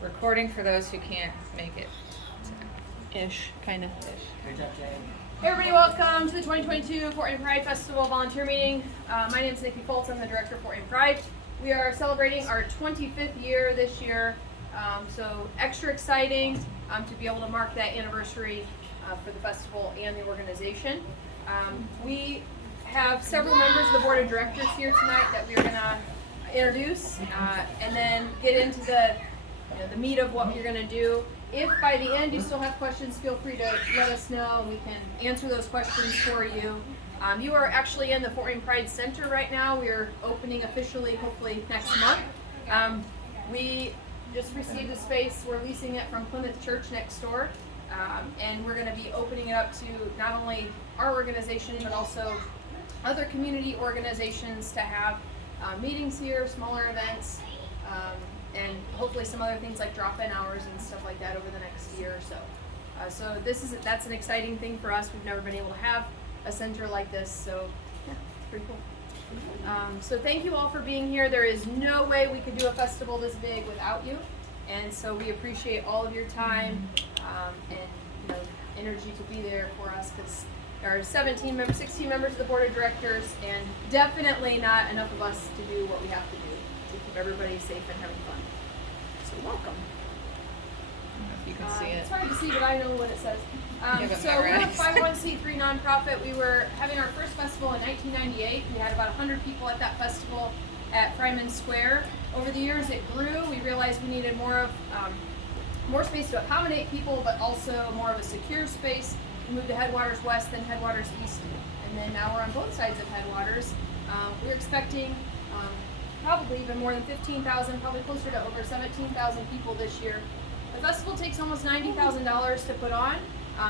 recording for those who can't make it. Ish, kind of. Good job, Jay. Hey everybody, welcome to the 2022 Fort Wayne Pride Festival volunteer meeting. My name is Nikki Foltz. I'm the director of Fort Wayne Pride. We are celebrating our 25th year this year, so extra exciting to be able to mark that anniversary for the festival and the organization. We have several members of the board of directors here tonight that we are going to introduce and then get into the meat of what you're going to do. If by the end you still have questions, feel free to let us know and we can answer those questions for you. You are actually in the Fort Wayne Pride Center right now. We are opening officially, hopefully next month. We just received a space. We're leasing it from Plymouth Church next door. And we're going to be opening it up to not only our organization, but also other community organizations to have meetings here, smaller events, and hopefully some other things like drop-in hours and stuff like that over the next year or so. So that's an exciting thing for us. We've never been able to have a center like this, so yeah, it's pretty cool. So thank you all for being here. There is no way we could do a festival this big without you, and so we appreciate all of your time and energy to be there for us, because there are 16 members of the board of directors, and definitely not enough of us to do what we have to do to keep everybody safe and having fun. So welcome. I don't know if you can see it. It's hard to see, but I know what it says. So we're a memorized. 501c3 nonprofit. We were having our first festival in 1998. We had about 100 people at that festival at Fryman Square. Over the years, it grew. We realized we needed more space to accommodate people, but also more of a secure space. We moved to Headwaters West, then Headwaters East, and then now we're on both sides of Headwaters. We're expecting probably even more than 15,000, probably closer to over 17,000 people this year. The festival takes almost $90,000 to put on.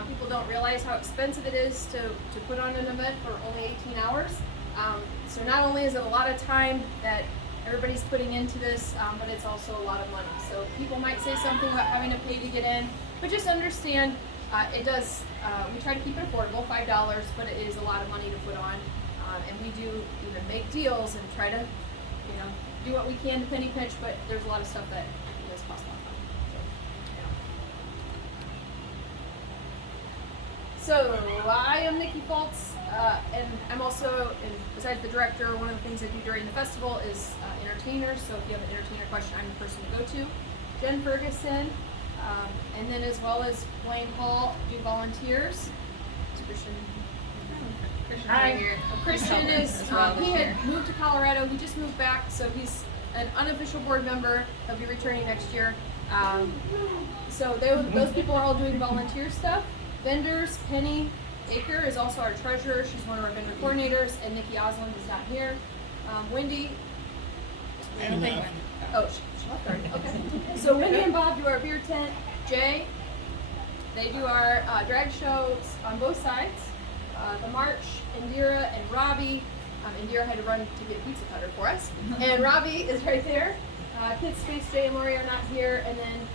People don't realize how expensive it is to put on an event for only 18 hours. So not only is it a lot of time that everybody's putting into this, but it's also a lot of money. So people might say something about having to pay to get in, but just understand it does, we try to keep it affordable, $5, but it is a lot of money to put on. And we do even make deals and try to, do what we can to penny pinch, but there's a lot of stuff that does cost a lot of money. So I am Nikki Foltz, and I'm also, besides the director, one of the things I do during the festival is entertainers. So if you have an entertainer question, I'm the person to go to. Jen Ferguson, and then as well as Wayne Hall do volunteers. Christian. Right here. Christian is, he had moved to Colorado. He just moved back, so he's an unofficial board member. He'll be returning next year. So those people are all doing volunteer stuff. Vendors, Penny Aker is also our treasurer. She's one of our vendor coordinators, and Nikki Osland is not here. Wendy. I don't think. Oh, she left already. Okay. So Wendy and Bob do our beer tent. Jay, they do our drag shows on both sides. The March, Indira and Robbie. Indira had to run to get a pizza cutter for us. And Robbie is right there. Kids Space, Jay and Lori are not here. And then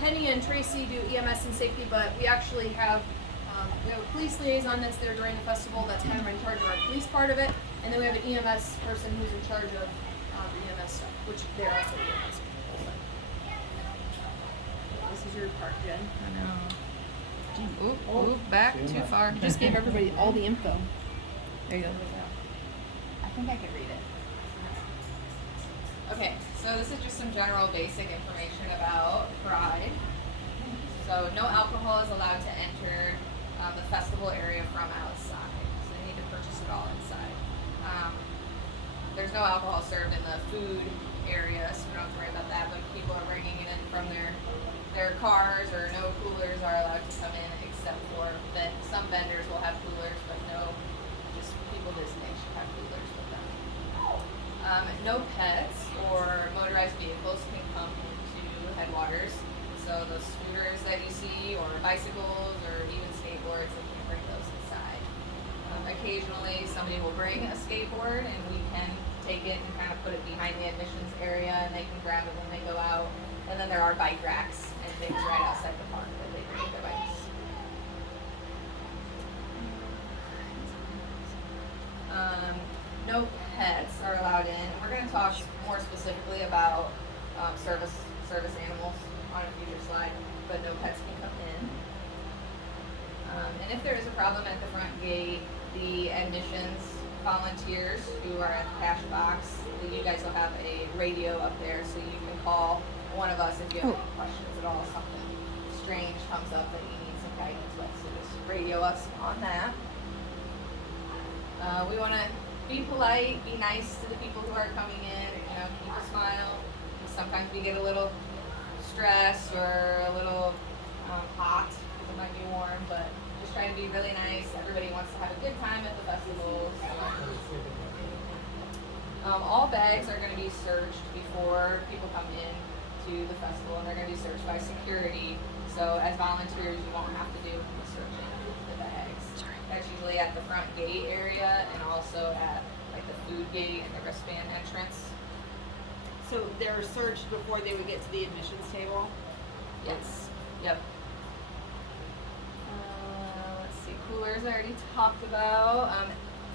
Penny and Tracy do EMS and safety, but we actually have a police liaison that's there during the festival that's kind of in charge of our police part of it. And then we have an EMS person who's in charge of the EMS stuff, which they're also EMS people. This is your part, Jen. I know. Oop, back too far. Just gave everybody all the info. There you go. I think I could read it. Okay, so this is just some general basic information about Pride. So no alcohol is allowed to enter the festival area from outside. So you need to purchase it all inside. There's no alcohol served in the food area, so we don't have to worry about that, but people are bringing it in from their cars, or no coolers are allowed to come in except for some vendors will have coolers, but no, just people visiting should have coolers with them. No pets or motorized vehicles can come into Headwaters. So the scooters that you see, or bicycles, or even skateboards, they can bring those inside. Occasionally somebody will bring a skateboard and we can take it and kind of put it behind the admissions area and they can grab it when they go out. And then there are bike racks and things right outside the park that they can take their bikes. No pets are allowed in. We're going to talk more specifically about service service animals on a future slide, but no pets can come in. And if there is a problem at the front gate, the admissions volunteers who are at the cash box, you guys will have a radio up there, so you can call one of us if you have any questions at all, something strange comes up that you need some guidance with, so just radio us on that. We want to be polite, be nice to the people who are coming in, keep a smile. Sometimes we get a little stressed or a little hot, because it might be warm, but just try to be really nice. Everybody wants to have a good time at the festival. All bags are going to be searched before people come in to the festival, and they're going to be searched by security. So as volunteers, you won't have to do the searching of the bags. That's usually at the front gate area and also at like the food gate and the wristband entrance. So they're searched before they would get to the admissions table? Yes. Yep. Let's see. Coolers I already talked about.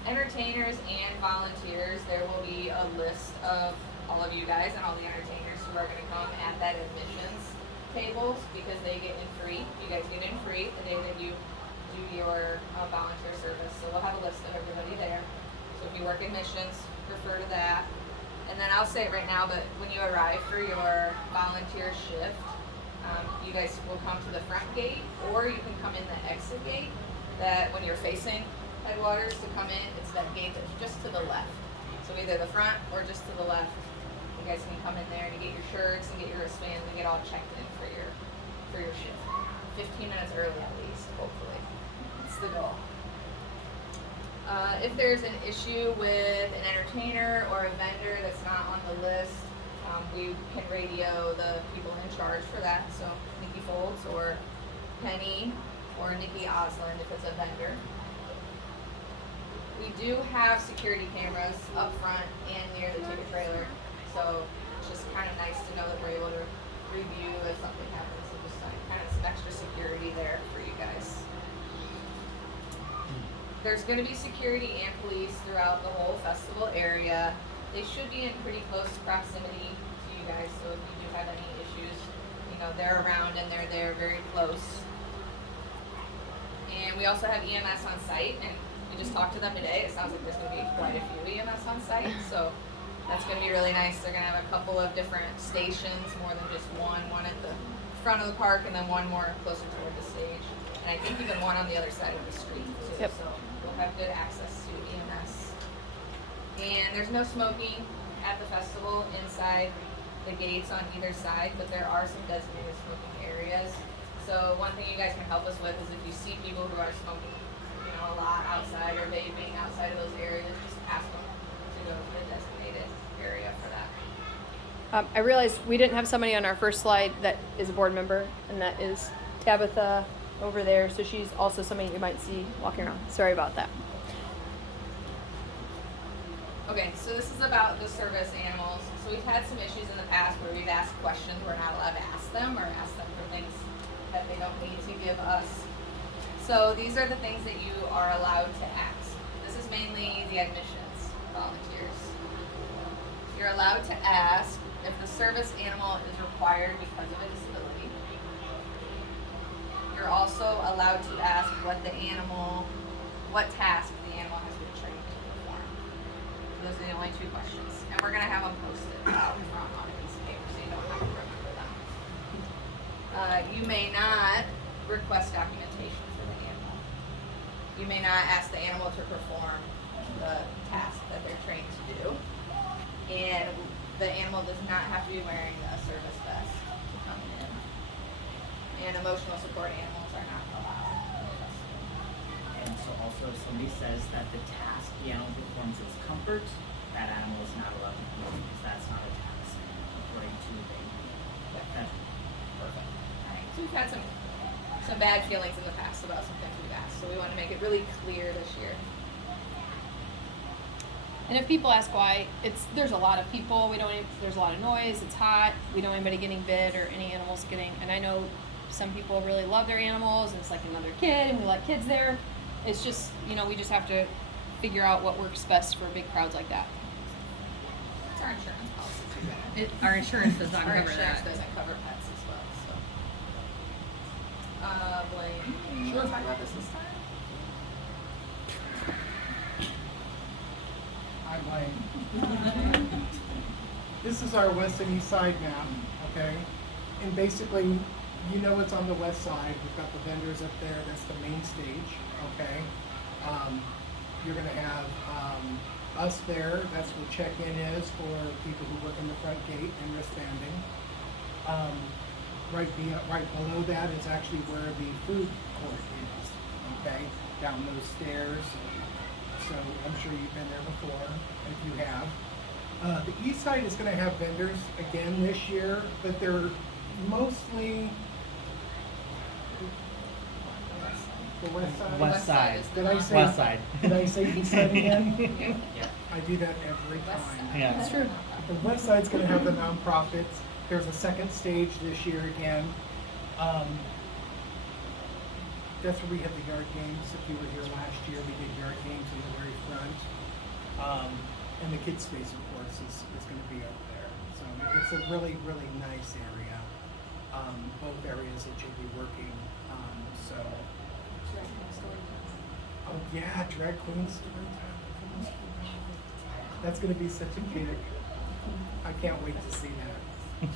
Entertainers and volunteers. There will be a list of all of you guys and all the entertainers who are going to come at that admissions tables because they get in free. You guys get in free the day that you do your volunteer service. So we'll have a list of everybody there. So if you work admissions, refer to that. And then I'll say it right now, but when you arrive for your volunteer shift, you guys will come to the front gate, or you can come in the exit gate. That when you're facing Headwaters to come in, it's that gate that's just to the left. So either the front or just to the left. You guys can come in there and get your shirts and get your wristbands and get all checked in for your shift. 15 minutes early at least, hopefully. That's the goal. If there's an issue with an entertainer or a vendor that's not on the list, we can radio the people in charge for that. So Nikki Foltz or Penny or Nikki Osland if it's a vendor. We do have security cameras up front and near the ticket trailer. So it's just kind of nice to know that we're able to review if something happens. So just kind of some extra security there for you guys. There's going to be security and police throughout the whole festival area. They should be in pretty close proximity to you guys, so if you do have any issues, they're around and they're there very close. And we also have EMS on site, and we just talked to them today. It sounds like there's going to be quite a few EMS on site, so that's going to be really nice. They're going to have a couple of different stations, more than just one at the front of the park and then one more closer toward the stage. And I think even one on the other side of the street too. Yep. So we'll have good access to EMS. And there's no smoking at the festival inside the gates on either side, but there are some designated smoking areas. So one thing you guys can help us with is if you see people who are smoking, a lot outside or vaping outside of those areas, just ask them to go to the designated area for that. I realized we didn't have somebody on our first slide that is a board member, and that is Tabitha over there. So she's also somebody you might see walking around. Sorry about that. Okay, so this is about the service animals. So we've had some issues in the past where we've asked questions we're not allowed to ask them, or ask them for things that they don't need to give us. So these are the things that you are allowed to ask. This is mainly the admissions volunteers. You're allowed to ask if the service animal is required because of a disability. You're also allowed to ask what task the animal has been trained to perform. So those are the only two questions. And we're gonna have them posted out front on a piece of paper so you don't have to remember them. You may not request documentation for the animal. You may not ask the animal to perform the task that they're trained to do. And the animal does not have to be wearing a service vest to come in. And emotional support animals are not allowed. And so also if somebody says that the task the animal performs is comfort, that animal is not allowed to perform because that's not a task according to the Perfect. Alright, so we've had some bad feelings in the past about some things we've asked, so we want to make it really clear this year. And if people ask why, there's a lot of people. There's a lot of noise. It's hot. We don't want anybody getting bit or any animals getting. And I know some people really love their animals, and it's like another kid, and we let kids there. It's just we just have to figure out what works best for big crowds like that. That's our insurance policy too. Our insurance does not Our cover insurance that. doesn't cover pets as well, so. Blaine, you wanna talk about this time? Hi, Blaine. This is our west and east side map, okay? And basically, you know what's on the west side. We've got the vendors up there. That's the main stage, okay? You're gonna have us there. That's where check-in is for people who work in the front gate and wristbanding. Right below that is actually where the food court is, okay? Down those stairs. So I'm sure you've been there before, if you have. The east side is gonna have vendors again this year, but they're mostly the west side. West side. is the Did I non- say? West side. Did I say east side again? Yeah. I do that every West time. side. Yeah. That's true. The west side's gonna have the nonprofits. There's a second stage this year again. That's where we had the yard games. If you were here last year, we did yard games in the very front. And the kids space, of course, is gonna be over there. So it's a really, really nice area. Both areas that you'll be working, so. Oh, yeah, drag queen story time. That's gonna be such a kick. I can't wait to see that.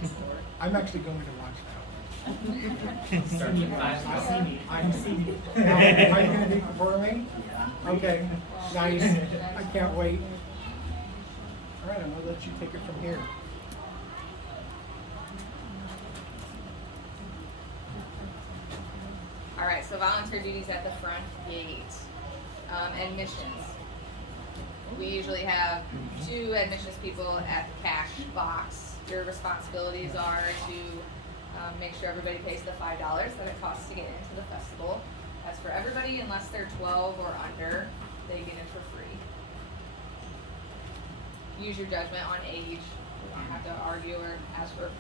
I'm actually going to watch that one. Starting at 5, see me. I'm seeing. Now, am I gonna be performing? Yeah. Okay, nice. I can't wait. All right, I'm gonna let you take it from here. All right, so volunteer duties at the front gate. Admissions. We usually have 2 admissions people at the cash box. Your responsibilities are to make sure everybody pays the $5 that it costs to get into the festival. That's for everybody unless they're 12 or under, they get in for free. Use your judgment on age. We don't have to argue or ask for,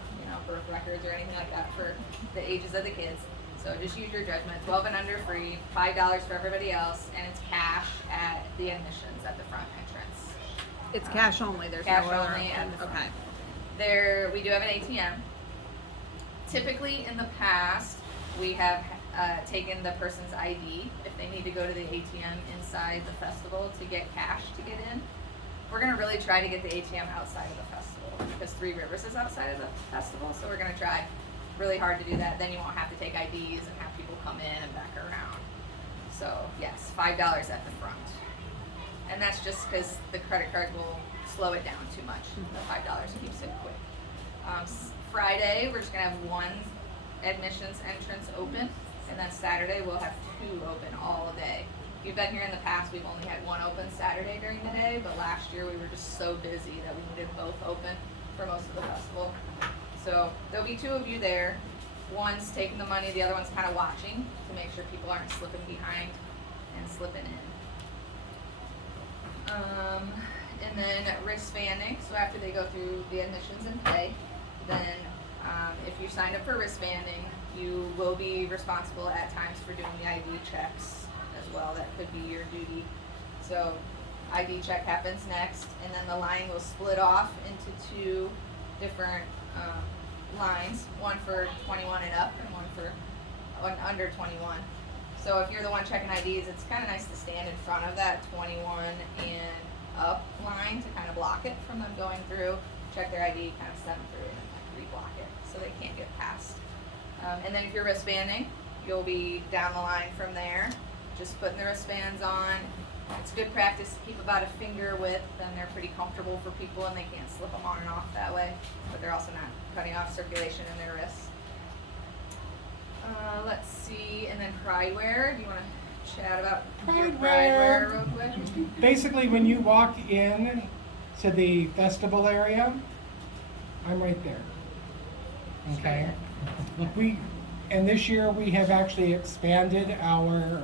birth records or anything like that for the ages of the kids. So just use your judgment. 12 and under free, $5 for everybody else, and it's cash at the admissions at the front entrance. It's cash only, there's Cash no other. only at the front. Okay. There, we do have an ATM. Typically, in the past, we have taken the person's ID if they need to go to the ATM inside the festival to get cash to get in. We're gonna really try to get the ATM outside of the festival because Three Rivers is outside of the festival, so we're gonna try really hard to do that. Then you won't have to take IDs and have people come in and back around. So yes, $5 at the front, and that's just because the credit card will slow it down too much. The $5 keeps it quick. Friday, we're just gonna have 1 admissions entrance open, and then Saturday we'll have 2 open all day. If you've been here in the past, we've only had 1 open Saturday during the day, but last year we were just so busy that we needed both open for most of the festival. So there'll be 2 of you there. One's taking the money, the other one's kind of watching to make sure people aren't slipping behind and slipping in. And then wristbanding. So after they go through the admissions and pay, then if you signed up for wristbanding, you will be responsible at times for doing the ID checks as well. That could be your duty. So ID check happens next, and then the line will split off into 2 different lines, one for 21 and up and one for under 21. So if you're the one checking IDs, it's kind of nice to stand in front of that 21 and up line to kind of block it from them going through, check their ID, kind of step through and then re-block it so they can't get past. And then if you're wristbanding, you'll be down the line from there, just putting the wristbands on. It's good practice to keep about a finger width, and they're pretty comfortable for people and they can't slip them on and off that way, but they're also not cutting off circulation in their wrists. Let's see, and then Pride Wear. Do you want to chat about your Pride Pride Wear Wear. real quick? Basically, when you walk in to the festival area, I'm right there. Okay? And this year we have actually expanded our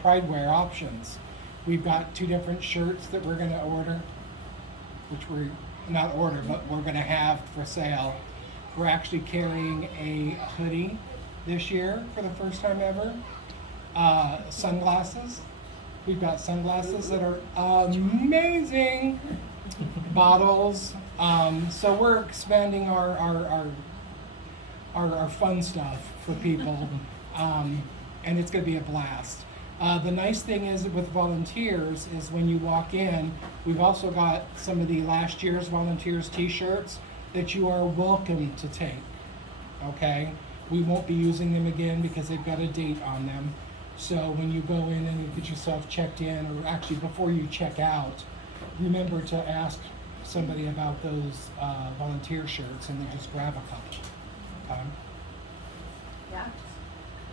Pride Wear options. We've got 2 different shirts that we're gonna order, which we're not order, but we're gonna have for sale. We're actually carrying a hoodie this year for the first time ever. Sunglasses. We've got sunglasses that are amazing. Bottles, So we're expanding our fun stuff for people, and it's going to be a blast. The nice thing is with volunteers is when you walk in, we've also got some of the last year's volunteers t-shirts that you are welcome to take, okay? We won't be using them again because they've got a date on them. So when you go in and you get yourself checked in, or actually before you check out, remember to ask somebody about those volunteer shirts and then just grab a couple. Okay? Yeah.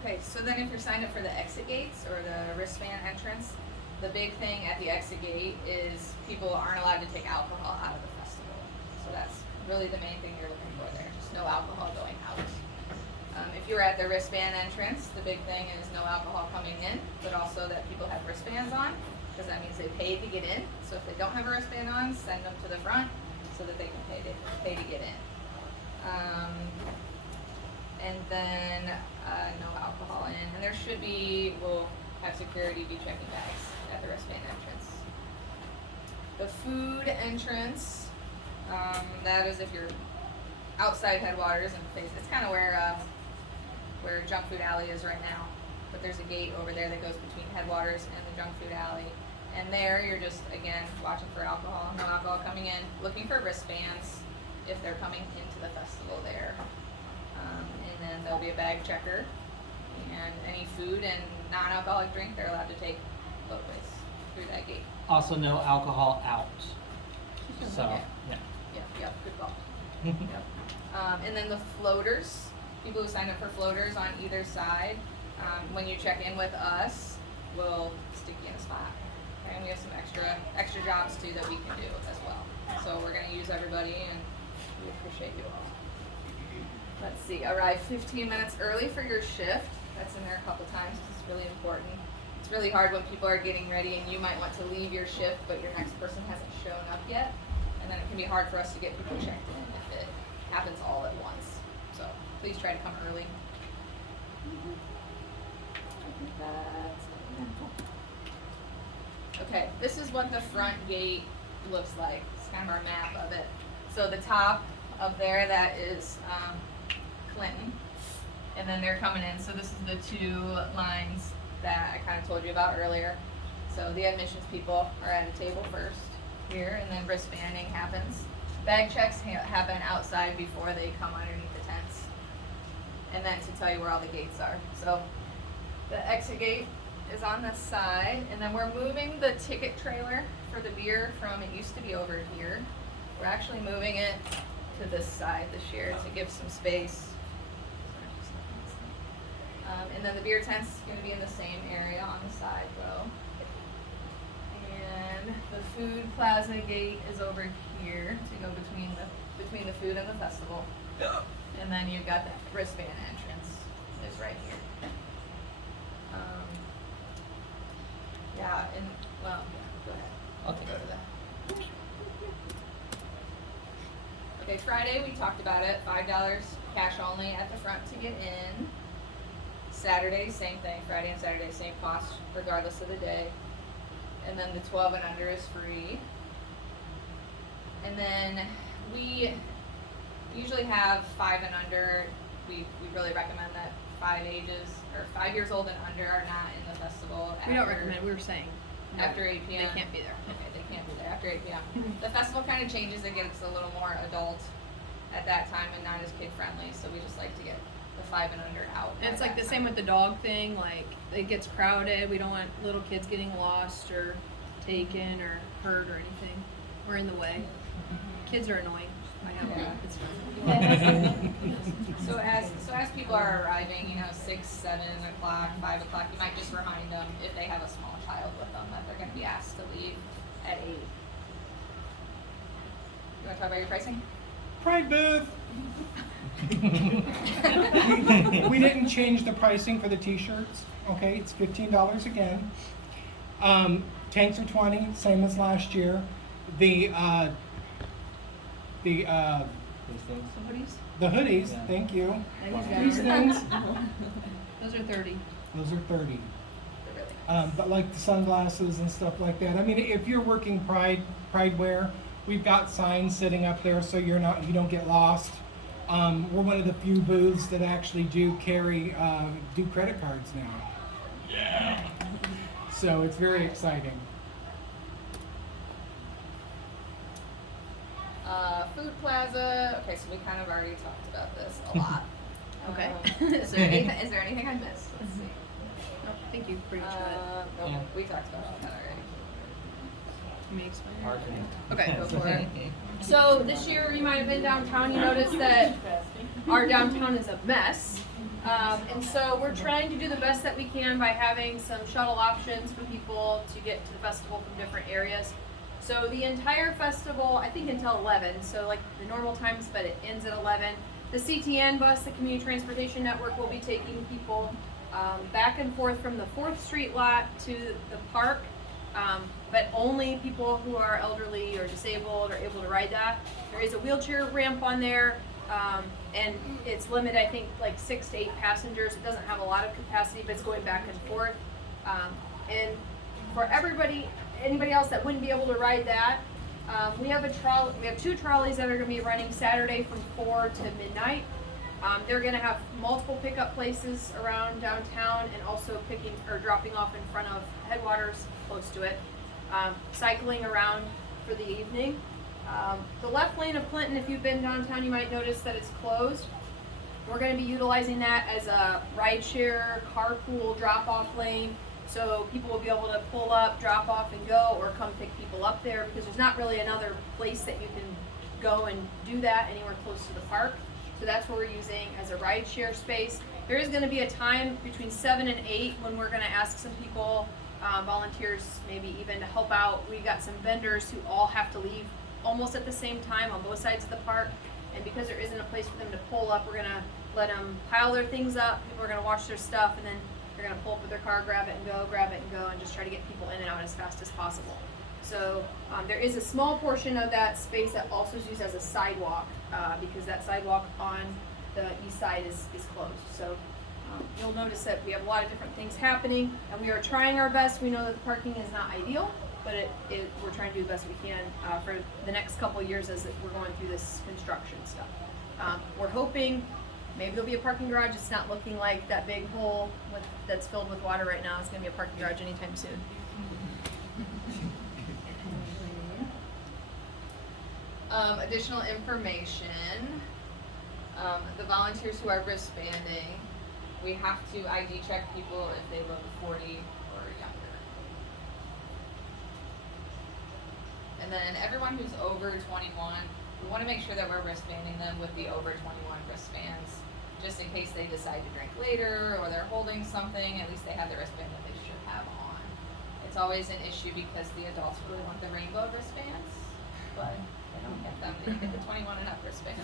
Okay, so then if you're signed up for the exit gates or the wristband entrance, the big thing at the exit gate is people aren't allowed to take alcohol out of the festival. So that's really the main thing you're looking for there, just no alcohol going out. If you're at the wristband entrance, the big thing is no alcohol coming in, but also that people have wristbands on, because that means they paid to get in. So if they don't have a wristband on, send them to the front so that they can pay to get in. And then no alcohol in, and there should be, we'll have security be checking bags at the wristband entrance. The food entrance, that is if you're outside Headwaters and face, it's kind of where Junk Food Alley is right now, but there's a gate over there that goes between Headwaters and the Junk Food Alley. And there you're just, again, watching for alcohol, no alcohol coming in, looking for wristbands if they're coming into the festival there. And then there'll be a bag checker, and any food and non-alcoholic drink they're allowed to take both ways through that gate. Also, no alcohol out. So, yeah. Yep, good call. Yep. And then the floaters, people who sign up for floaters on either side, when you check in with us, we'll stick you in a spot. Okay? And we have some extra jobs too that we can do as well. So we're gonna use everybody, and we appreciate you all. Let's see, arrive 15 minutes early for your shift. That's in there a couple times because it's really important. It's really hard when people are getting ready and you might want to leave your shift, but your next person hasn't shown up yet. And then it can be hard for us to get people checked in if it happens all at once. So please try to come early. Okay, this is what the front gate looks like. It's kind of our map of it. So the top of there, that is Clinton, and then they're coming in. So this is the two lines that I kind of told you about earlier. So the admissions people are at a table first here, and then wristbanding happens. Bag checks happen outside before they come underneath the tents. And then to tell you where all the gates are. So the exit gate is on this side, and then we're moving the ticket trailer for the beer from, it used to be over here. We're actually moving it to this side this year to give some space. And then the beer tent's going to be in the same area on the side row. And the food plaza gate is over here to go between the food and the festival. And then you've got that wristband entrance is right here. Yeah, and well, yeah, go ahead. I'll take Go to that. Okay, Friday we talked about it. $5 cash only at the front to get in. Saturday, same thing. Friday and Saturday, same cost regardless of the day. And then the 12 and under is free. And then we usually have 5 and under. We really recommend that 5 years old and under are not in the festival. We don't recommend, we were saying. no, After 8 p.m. They can't be there. Okay, they can't be there after 8 p.m. The festival kind of changes. It gets a little more adult at that time and not as kid friendly. So we just like to get the 5 and under out. And it's by like that the same time. with the dog thing, like it gets crowded. We don't want little kids getting lost or taken or hurt or anything. We're in the way. Kids are annoying. I know Yeah. that. It's fun. So as people are arriving, 6, 7 o'clock, 5 o'clock, you might just remind them if they have a small child with them that they're going to be asked to leave at 8. You want to talk about your pricing? Pride booth. we didn't change the pricing for the t-shirts. Okay, it's $15 again. Tanks are $20, same as last year. The hoodies, Yeah. thank you. And These things, those are 30. those are 30. They're really nice. But like the sunglasses and stuff like that. I mean, if you're working Pride wear, We've got signs sitting up there so you don't get lost. We're one of the few booths that actually do carry do credit cards now. Yeah. So it's very exciting. Food plaza. Okay, so we kind of already talked about this a lot. Okay. Is there anything I missed? Let's see. No, I think you pretty much got it. Nope, Yeah. we talked about all that already. Let me explain. Parking. Okay. Go for it. So this year you might have been downtown, you noticed that our downtown is a mess. And so we're trying to do the best that we can by having some shuttle options for people to get to the festival from different areas. So the entire festival, I think until 11, so like the normal times, but it ends at 11. The CTN bus, the Community Transportation Network, will be taking people back and forth from the 4th Street lot to the park. But only people who are elderly or disabled are able to ride that. There is a wheelchair ramp on there, and it's limited, I think, like 6 to 8 passengers. It doesn't have a lot of capacity, but it's going back and forth. And for anybody else that wouldn't be able to ride that, we have we have 2 trolleys that are going to be running Saturday from 4 to midnight. They're going to have multiple pickup places around downtown and also picking or dropping off in front of Headwaters close to it. Cycling around for the evening. The left lane of Clinton, if you've been downtown, you might notice that it's closed. We're going to be utilizing that as a rideshare, carpool, drop-off lane. So people will be able to pull up, drop off, and go, or come pick people up there because there's not really another place that you can go and do that anywhere close to the park. So that's what we're using as a rideshare space. There is going to be a time between 7 and 8 when we're going to ask some people, volunteers maybe even, to help out. We got some vendors who all have to leave almost at the same time on both sides of the park. And because there isn't a place for them to pull up, we're going to let them pile their things up. People are going to wash their stuff, and then they're going to pull up with their car, grab it and go, and just try to get people in and out as fast as possible. So there is a small portion of that space that also is used as a sidewalk because that sidewalk on the east side is closed. So you'll notice that we have a lot of different things happening, and we are trying our best. We know that the parking is not ideal, but we're trying to do the best we can for the next couple of years as we're going through this construction stuff. We're hoping maybe there'll be a parking garage. It's not looking like that big hole that's filled with water right now is going to be a parking garage anytime soon. Additional information. The volunteers who are wristbanding, we have to ID check people if they look 40 or younger. And then everyone who's over 21, we want to make sure that we're wristbanding them with the over 21 wristbands, just in case they decide to drink later or they're holding something. At least they have the wristband that they should have on. It's always an issue because the adults really want the rainbow wristbands, but they don't get them. They get the 21 and up wristband.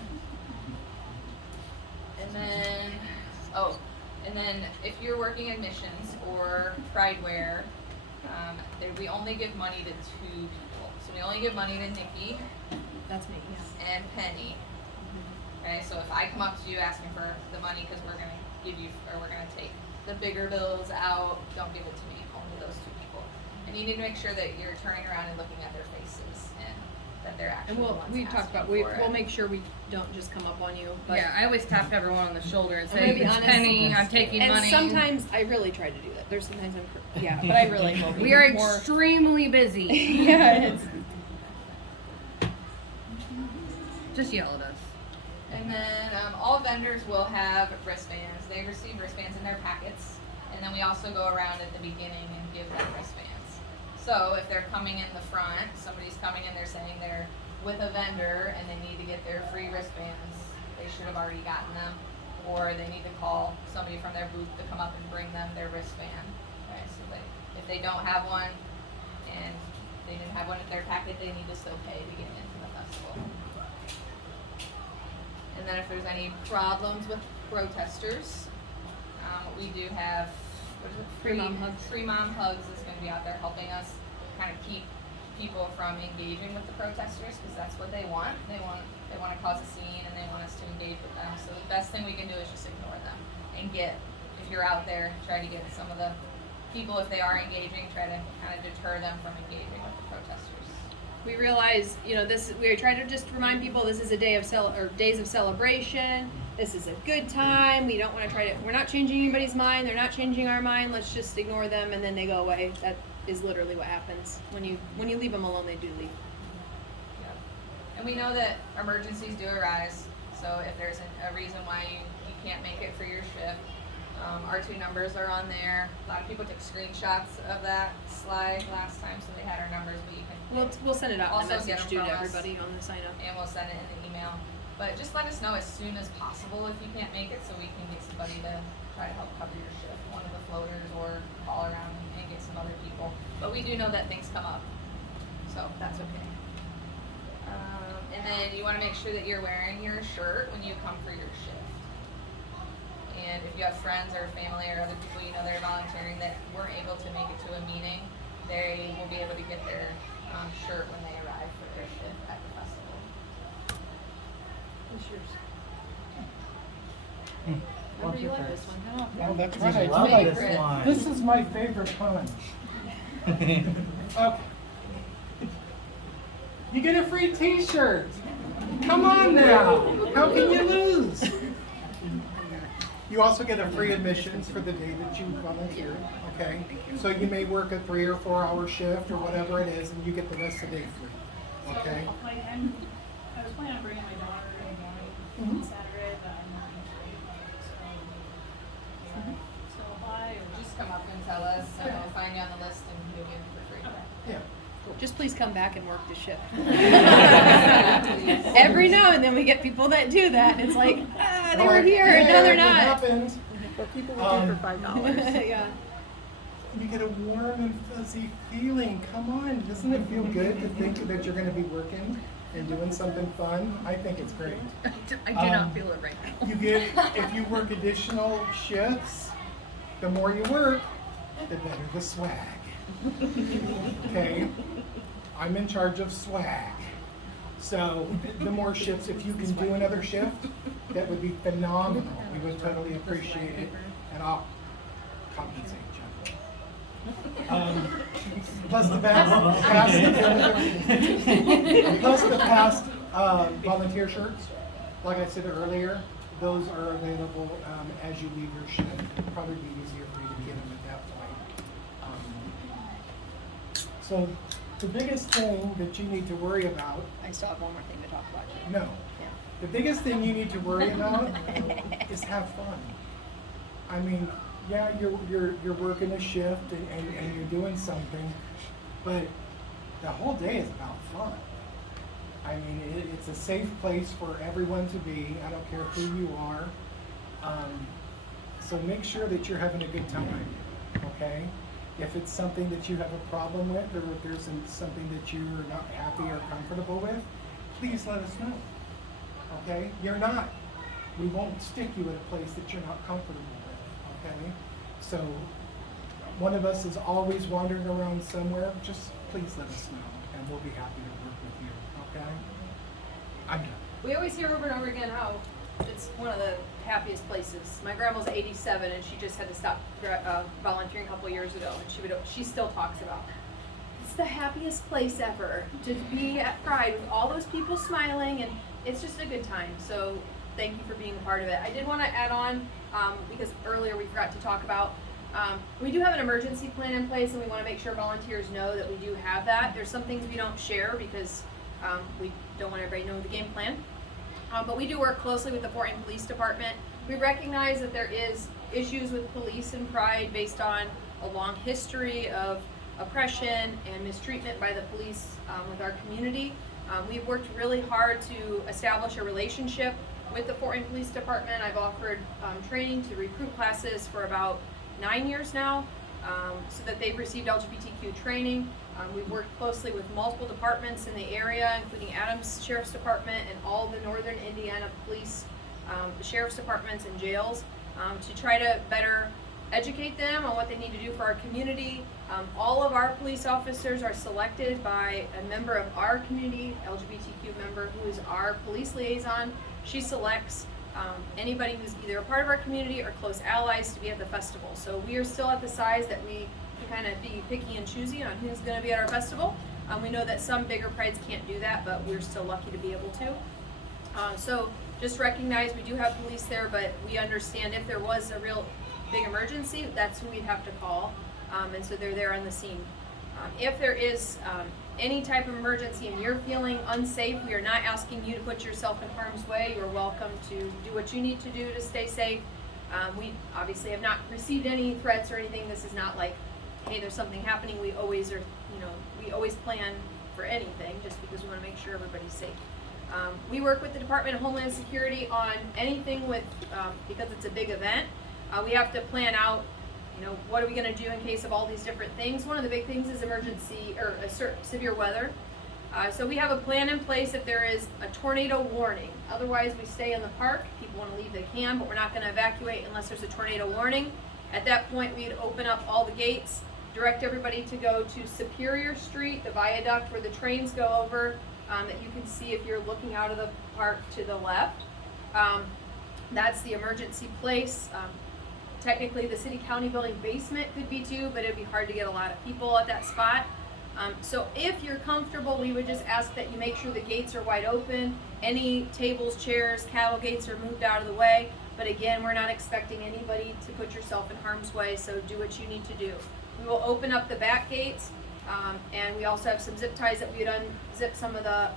And then if you're working admissions or Prideware, we only give money to 2 people. So we only give money to Nikki That's me. Yeah. and Penny. Okay, so if I come up to you asking for the money because we're gonna we're gonna take the bigger bills out, don't give it to me. Only those 2 people. And you need to make sure that you're turning around and looking at their faces and that they're actually And the ones we talked asking about for we'll it. make sure we don't just come up on you. But Yeah, I always tap everyone on the shoulder and I'm say, gonna be "It's honest, Penny. I'm taking and money." sometimes I really try to do that. There's sometimes yeah, but I really will be we are more. extremely busy. Yeah, it's, Just yell at us. And then all vendors will have wristbands. They receive wristbands in their packets. And then we also go around at the beginning and give them wristbands. So if they're coming in the front, somebody's coming in, they're saying they're with a vendor and they need to get their free wristbands, they should have already gotten them. Or they need to call somebody from their booth to come up and bring them their wristband. Okay, so if they don't have one and they didn't have one in their packet, they need to still pay to get into the festival. And then if there's any problems with protesters, we do have Free Mom Hugs. Free Mom Hugs is going to be out there helping us kind of keep people from engaging with the protesters because that's what they want. They want to cause a scene and they want us to engage with them. So the best thing we can do is just ignore them and if you're out there, try to get some of the people, if they are engaging, try to kind of deter them from engaging with the protesters. We realize, you know, we try to just remind people this is a day of days of celebration. This is a good time. We don't want to we're not changing anybody's mind. They're not changing our mind. Let's just ignore them and then they go away. That is literally what happens. When you leave them alone, they do leave. Yep. And we know that emergencies do arise. So if there's a reason why you can't make it for your shift, our 2 numbers are on there. A lot of people took screenshots of that slide last time, so they had our numbers, but you can We'll send it out in a Also get message them too to from us. everybody on the sign up. and we'll send it in the email. But just let us know as soon as possible if you can't make it, so we can get somebody to try to help cover your shift, one of the floaters, or call around and get some other people. But we do know that things come up, so that's okay. And then you want to make sure that you're wearing your shirt when you come for your shift. And if you have friends or family or other people you know that are volunteering that weren't able to make it to a meeting, they will be able to get their shirt when they arrive for their shift at the festival. What's yours? Hmm. Remember you like this one, come on. Well, that's I right. I do love like this it. one. This is my favorite pun. Okay. You get a free T-shirt. Come on now. How can you lose? You also get a free admissions for the day that you volunteer. Okay. So you may work a 3 or 4 hour shift or whatever it is, and you get the rest of the day free. Okay. So, like, I was planning on bringing my daughter and going on Saturday, but I'm not going to. So apply or Just come up and tell us, and we'll find you on the list and give you for free. okay. Yeah. Just please come back and work the shift. Every now and then we get people that do that. It's like, they were here, and now they're It not. happens. But people will do for $5. Yeah. You get a warm and fuzzy feeling. Come on, doesn't it feel good to think that you're going to be working and doing something fun? I think it's great. I do not feel it right now. You get, if you work additional shifts, the more you work, the better the swag. Okay? I'm in charge of swag. So the more shifts, if you can do another shift, that would be phenomenal. We would totally appreciate it, and I'll compensate you. Plus the past volunteer shirts, like I said earlier, those are available as you leave your shift. It'll probably be easier for you to get them at that point. So the biggest thing that you need to worry about, I still have one more thing to talk about. no, the biggest thing you need to worry about is have fun. I mean, yeah, you're working a shift and you're doing something, but the whole day is about fun. I mean, it's a safe place for everyone to be. I don't care who you are. So make sure that you're having a good time, okay? If it's something that you have a problem with, or if there's something that you're not happy or comfortable with, please let us know, okay? We won't stick you at a place that you're not comfortable with, okay? So one of us is always wandering around somewhere, just please let us know, and we'll be happy to work with you, okay? I'm done. We always hear over and over again how it's one of the happiest places. My grandma's 87 and she just had to stop volunteering a couple years ago, and she still talks about it. It's the happiest place ever to be at Pride with all those people smiling, and it's just a good time. So thank you for being a part of it. I did want to add on, because earlier we forgot to talk about, we do have an emergency plan in place, and we want to make sure volunteers know that we do have that. There's some things we don't share because we don't want everybody to know the game plan. But we do work closely with the Fort Wayne Police Department. We recognize that there is issues with police and Pride based on a long history of oppression and mistreatment by the police with our community. We've worked really hard to establish a relationship with the Fort Wayne Police Department. I've offered training to recruit classes for about 9 years now, so that they've received LGBTQ training. We've worked closely with multiple departments in the area, including Adams Sheriff's Department and all the Northern Indiana police, the sheriff's departments and jails, to try to better educate them on what they need to do for our community. All of our police officers are selected by a member of our community, LGBTQ member, who is our police liaison. She selects anybody who's either a part of our community or close allies to be at the festival. So we are still at the size that we can kind of be picky and choosy on who's going to be at our festival. We know that some bigger prides can't do that, but we're still lucky to be able to. So just recognize we do have police there, but we understand if there was a real big emergency, that's who we'd have to call. And so they're there on the scene. If there is any type of emergency and you're feeling unsafe, we are not asking you to put yourself in harm's way. You're welcome to do what you need to do to stay safe. We obviously have not received any threats or anything. This is not like, hey, there's something happening. We always are, we always plan for anything just because we want to make sure everybody's safe. We work with the Department of Homeland Security on anything with, because it's a big event, we have to plan out, what are we going to do in case of all these different things. One of the big things is emergency or severe weather. So we have a plan in place if there is a tornado warning. Otherwise, we stay in the park. People want to leave, they can, but we're not going to evacuate unless there's a tornado warning. At that point, we'd open up all the gates, direct everybody to go to Superior Street, the viaduct where the trains go over, that you can see if you're looking out of the park to the left. That's the emergency place. Technically, the city-county building basement could be too, but it'd be hard to get a lot of people at that spot. So if you're comfortable, we would just ask that you make sure the gates are wide open. Any tables, chairs, cattle gates are moved out of the way. But again, we're not expecting anybody to put yourself in harm's way, so do what you need to do. We will open up the back gates, and we also have some zip ties that we would unzip some of the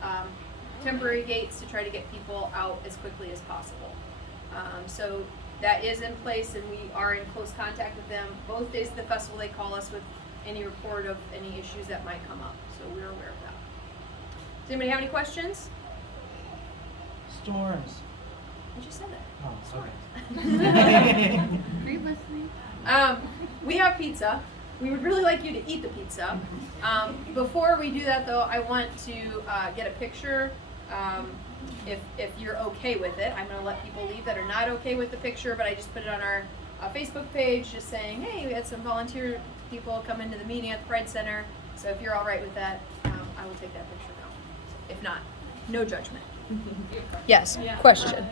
temporary gates to try to get people out as quickly as possible. So that is in place, and we are in close contact with them. Both days of the festival, they call us with any report of any issues that might come up, so we're aware of that. Does anybody have any questions? Storms. I just said that. Oh, sorry. Are you listening? We have pizza. We would really like you to eat the pizza. Before we do that, though, I want to get a picture. If you're okay with it, I'm going to let people leave that are not okay with the picture, but I just put it on our Facebook page just saying, hey, we had some volunteer people come into the meeting at the Pride Center, so if you're all right with that, I will take that picture now. If not, no judgment. Yes, Yeah. question.